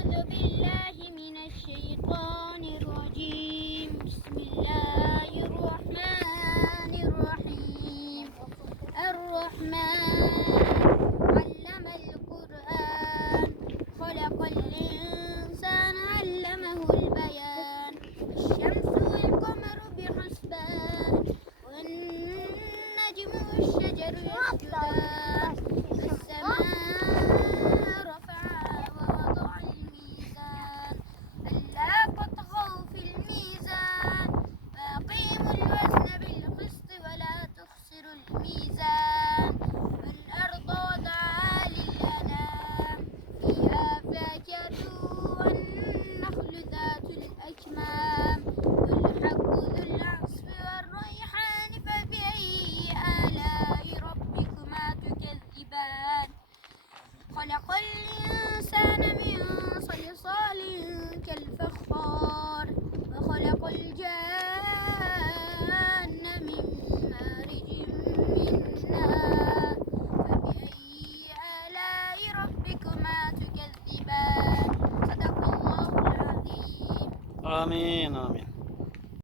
أعوذ بالله من الشيطان الرجيم. بسم الله الرحمن الرحيم. الرحمن علم القرآن خلق الإنسان علمه البيان. الشمس والقمر بحسبان والنجم والشجر يسجدان. السماء رفعها ووضع الميزان ألا تطغوا في الميزان وأقيموا الوزن بالقسط ولا تخسروا الميزان. والأرض وضعها للأنام فيها فاكهة والنخل ذات الأكمام والحب ذو العصف والريحان فبأي آلاء ربكما تكذبان. خلق الإنسان من صلصال كالفخار وخلق الجان من مارج من نار فبأي آلاء ربكما تكذبان. صدق الله العظيم. آمين آمين.